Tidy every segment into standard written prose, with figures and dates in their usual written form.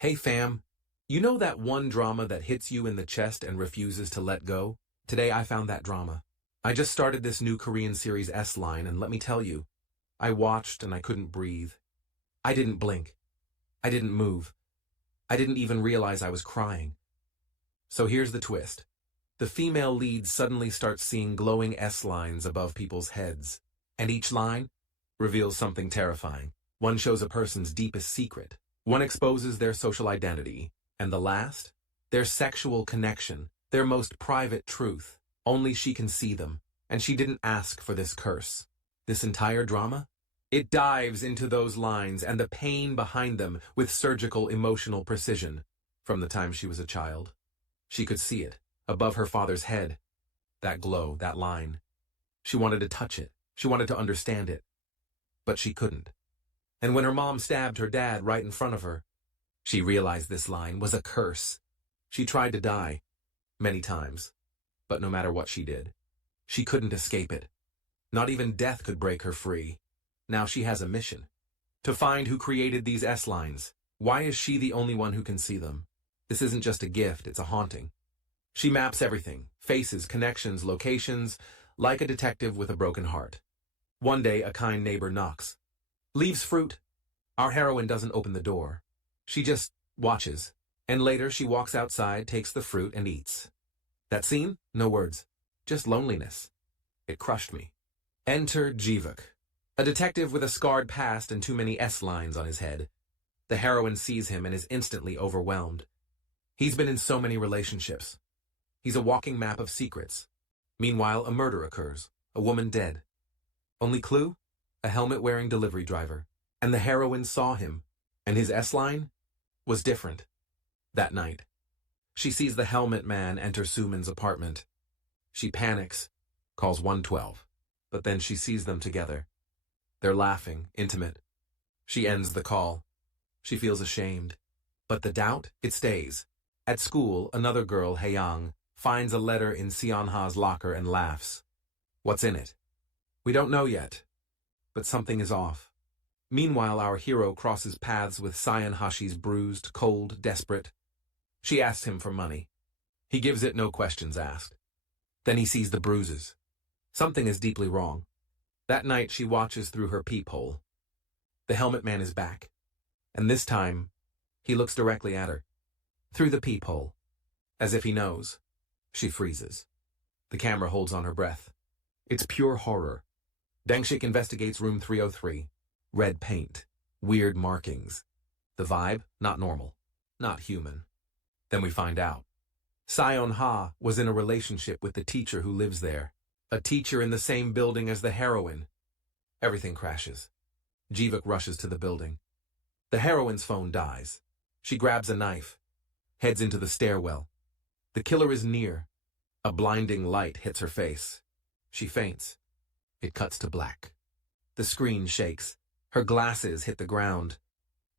Hey fam, you know that one drama that hits you in the chest and refuses to let go? Today I found that drama. I just started this new Korean series S-Line, and let me tell you, I watched and I couldn't breathe. I didn't blink. I didn't move. I didn't even realize I was crying. So here's the twist. The female lead suddenly starts seeing glowing S-lines above people's heads, and each line reveals something terrifying. One shows a person's deepest secret. One exposes their social identity, and the last, their sexual connection, their most private truth. Only she can see them, and she didn't ask for this curse. This entire drama? It dives into those lines and the pain behind them with surgical emotional precision. From the time she was a child, she could see it, above her father's head. That glow, that line. She wanted to touch it. She wanted to understand it. But she couldn't. And when her mom stabbed her dad right in front of her, she realized this line was a curse. She tried to die, many times, but no matter what she did, she couldn't escape it. Not even death could break her free. Now she has a mission. To find who created these S-lines. Why is she the only one who can see them? This isn't just a gift, it's a haunting. She maps everything, faces, connections, locations, like a detective with a broken heart. One day, a kind neighbor knocks. Leaves fruit. Our heroine doesn't open the door. She just watches. And later she walks outside, takes the fruit, and eats. That scene? No words. Just loneliness. It crushed me. Enter Jivuk, a detective with a scarred past and too many S-lines on his head. The heroine sees him and is instantly overwhelmed. He's been in so many relationships. He's a walking map of secrets. Meanwhile, a murder occurs. A woman dead. Only clue? A helmet-wearing delivery driver. And the heroine saw him, and his S-line was different. That night, she sees the helmet man enter Suman's apartment. She panics, calls 112, but then she sees them together. They're laughing, intimate. She ends the call. She feels ashamed. But the doubt, it stays. At school, another girl, Haeyang, finds a letter in Seonha's locker and laughs. What's in it? We don't know yet. But something is off. Meanwhile, our hero crosses paths with Sion Hashi's bruised, cold, desperate. She asks him for money. He gives it, no questions asked. Then he sees the bruises. Something is deeply wrong. That night, she watches through her peephole. The helmet man is back. And this time, he looks directly at her. Through the peephole. As if he knows. She freezes. The camera holds on her breath. It's pure horror. Dengshik investigates room 303. Red paint. Weird markings. The vibe? Not normal. Not human. Then we find out. Sion Ha was in a relationship with the teacher who lives there. A teacher in the same building as the heroine. Everything crashes. Jivuk rushes to the building. The heroine's phone dies. She grabs a knife. Heads into the stairwell. The killer is near. A blinding light hits her face. She faints. It cuts to black. The screen shakes. Her glasses hit the ground.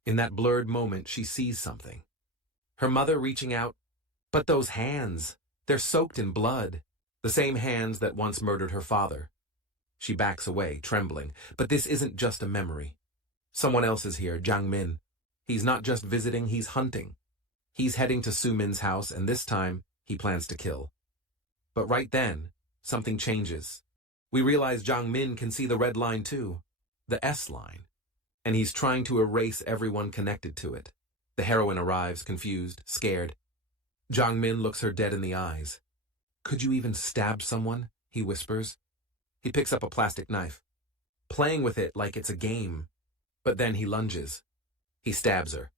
In that blurred moment, she sees something. Her mother reaching out. But those hands, they're soaked in blood. The same hands that once murdered her father. She backs away, trembling. But this isn't just a memory. Someone else is here, Jang Min. He's not just visiting, he's hunting. He's heading to Sumin's house, and this time, he plans to kill. But right then, something changes. We realize Jang Min can see the red line too, the S line, and he's trying to erase everyone connected to it. The heroine arrives, confused, scared. Jang Min looks her dead in the eyes. Could you even stab someone? He whispers. He picks up a plastic knife, playing with it like it's a game. But then he lunges. He stabs her.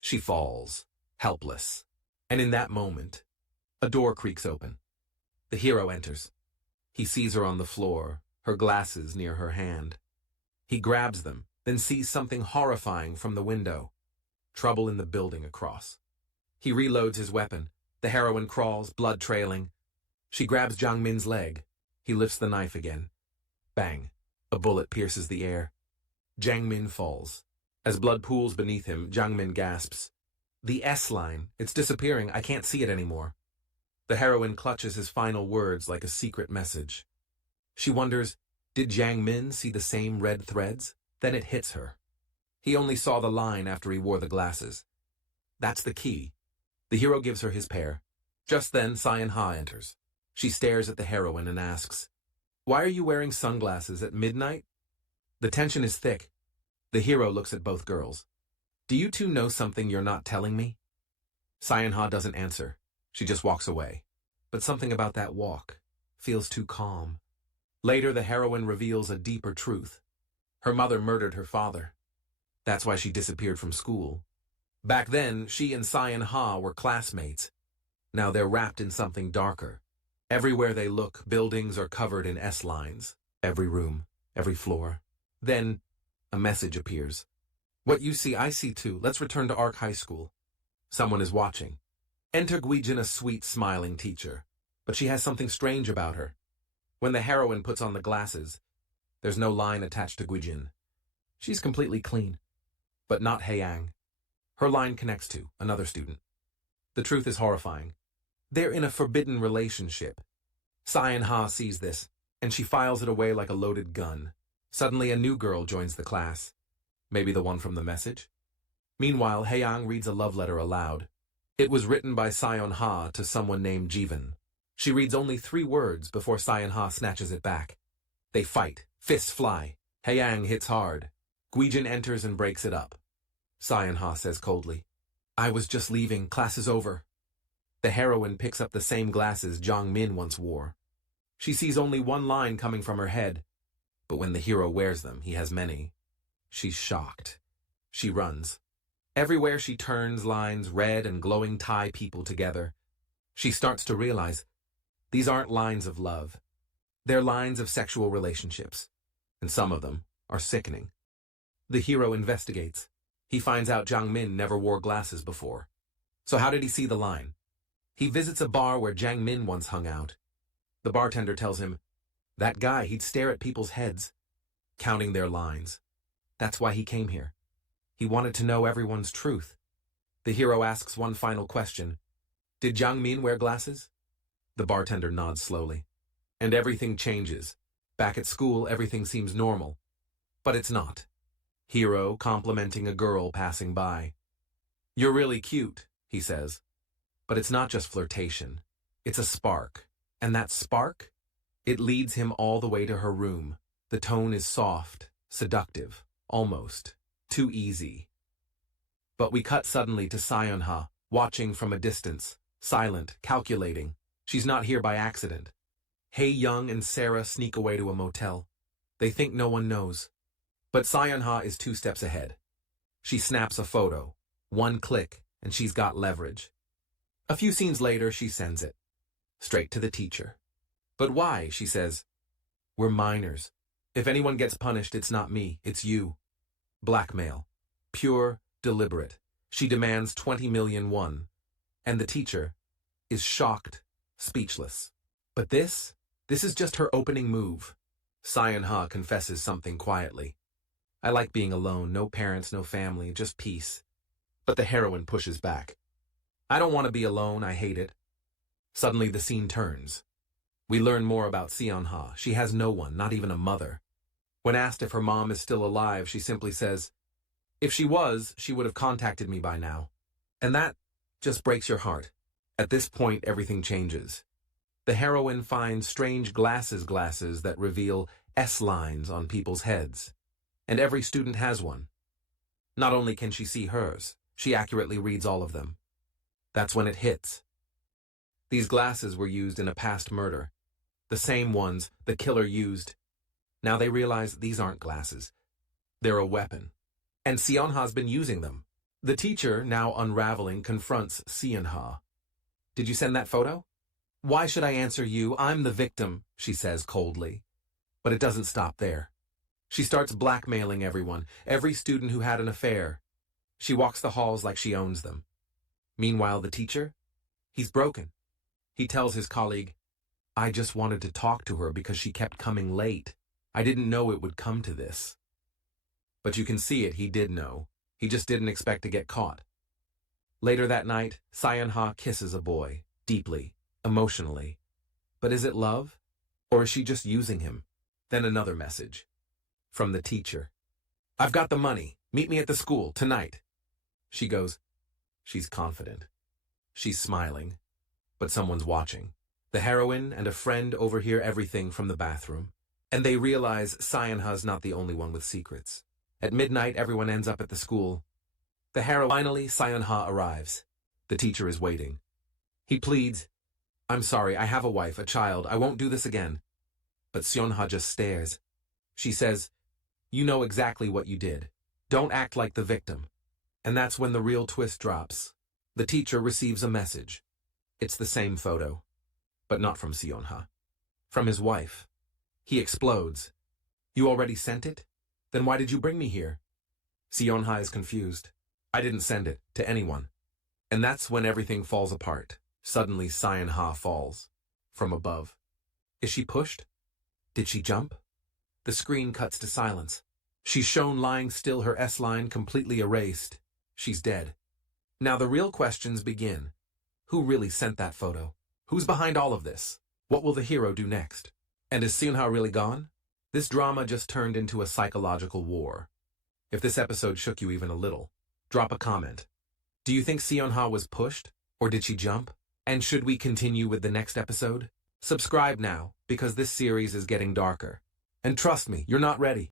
She falls, helpless. And in that moment, a door creaks open. The hero enters. He sees her on the floor, her glasses near her hand. He grabs them, then sees something horrifying from the window. Trouble in the building across. He reloads his weapon. The heroine crawls, blood trailing. She grabs Jang Min's leg. He lifts the knife again. Bang. A bullet pierces the air. Jang Min falls. As blood pools beneath him, Jang Min gasps. The S-line. It's disappearing. I can't see it anymore. The heroine clutches his final words like a secret message. She wonders, did Jang Min see the same red threads? Then it hits her. He only saw the line after he wore the glasses. That's the key. The hero gives her his pair. Just then, Cyan Ha enters. She stares at the heroine and asks, "Why are you wearing sunglasses at midnight?" The tension is thick. The hero looks at both girls. "Do you two know something you're not telling me?" Cyan Ha doesn't answer. She just walks away. But something about that walk feels too calm. Later, the heroine reveals a deeper truth. Her mother murdered her father. That's why she disappeared from school. Back then, she and Cyan Ha were classmates. Now they're wrapped in something darker. Everywhere they look, buildings are covered in S-lines. Every room, every floor. Then, a message appears. "What you see, I see too. Let's return to Ark High School." Someone is watching. Enter Guijin, a sweet, smiling teacher. But she has something strange about her. When the heroine puts on the glasses, there's no line attached to Guijin. She's completely clean. But not Haeyang. Her line connects to another student. The truth is horrifying. They're in a forbidden relationship. Cyan Ha sees this, and she files it away like a loaded gun. Suddenly, a new girl joins the class. Maybe the one from the message? Meanwhile, Haeyang reads a love letter aloud. It was written by Cyan Ha to someone named Jivan. She reads only 3 words before Cyan Ha snatches it back. They fight. Fists fly. Haeyang hits hard. Guijin enters and breaks it up. Cyan Ha says coldly, "I was just leaving. Class is over." The heroine picks up the same glasses Jiang Min once wore. She sees only one line coming from her head, but when the hero wears them, he has many. She's shocked. She runs. Everywhere she turns, lines, red and glowing, tie people together. She starts to realize these aren't lines of love. They're lines of sexual relationships, and some of them are sickening. The hero investigates. He finds out Jiang Min never wore glasses before. So how did he see the line? He visits a bar where Jiang Min once hung out. The bartender tells him, that guy, he'd stare at people's heads, counting their lines. That's why he came here. He wanted to know everyone's truth. The hero asks one final question. Did Jiang Min wear glasses? The bartender nods slowly. And everything changes. Back at school, everything seems normal. But it's not. Hero complimenting a girl passing by. You're really cute, he says. But it's not just flirtation. It's a spark. And that spark? It leads him all the way to her room. The tone is soft, seductive, almost too easy. But we cut suddenly to Cyan Ha, watching from a distance, silent, calculating. She's not here by accident. Hae-young and Sarah sneak away to a motel. They think no one knows. But Cyan Ha is 2 steps ahead. She snaps a photo. 1 click, and she's got leverage. A few scenes later, she sends it. Straight to the teacher. But why, she says. We're minors. If anyone gets punished, it's not me, it's you. Blackmail. Pure, deliberate. She demands 20 million won. And the teacher is shocked, speechless. But this is just her opening move. Cyan Ha confesses something quietly. I like being alone, no parents, no family, just peace. But the heroine pushes back. I don't want to be alone, I hate it. Suddenly the scene turns. We learn more about Cyan Ha. She has no one, not even a mother. When asked if her mom is still alive, she simply says, if she was, she would have contacted me by now. And that just breaks your heart. At this point, everything changes. The heroine finds strange glasses that reveal S-lines on people's heads. And every student has one. Not only can she see hers, she accurately reads all of them. That's when it hits. These glasses were used in a past murder. The same ones the killer used. Now they realize these aren't glasses. They're a weapon. And Cyan Ha's been using them. The teacher, now unraveling, confronts Cyan Ha. Did you send that photo? Why should I answer you? I'm the victim, she says coldly. But it doesn't stop there. She starts blackmailing everyone, every student who had an affair. She walks the halls like she owns them. Meanwhile, the teacher? He's broken. He tells his colleague, I just wanted to talk to her because she kept coming late. I didn't know it would come to this. But you can see it, he did know. He just didn't expect to get caught. Later that night, Cyan Ha kisses a boy, deeply, emotionally. But is it love? Or is she just using him? Then another message. From the teacher. I've got the money. Meet me at the school, tonight. She goes, She's confident. She's smiling. But someone's watching. The heroine and a friend overhear everything from the bathroom. And they realize Seonha's not the only one with secrets. At midnight, everyone ends up at the school. Finally, Seonha arrives. The teacher is waiting. He pleads, "I'm sorry, I have a wife, a child. I won't do this again." But Seonha just stares. She says, "You know exactly what you did. Don't act like the victim." And that's when the real twist drops. The teacher receives a message. It's the same photo, but not from Seonha. From his wife. He explodes. "You already sent it? Then why did you bring me here?" Seonha is confused. "I didn't send it to anyone." And that's when everything falls apart. Suddenly, Seonha falls. From above. Is she pushed? Did she jump? The screen cuts to silence. She's shown lying still, her S-line completely erased. She's dead. Now the real questions begin. Who really sent that photo? Who's behind all of this? What will the hero do next? And is Seonha really gone? This drama just turned into a psychological war. If this episode shook you even a little, drop a comment. Do you think Seonha was pushed? Or did she jump? And should we continue with the next episode? Subscribe now, because this series is getting darker. And trust me, you're not ready.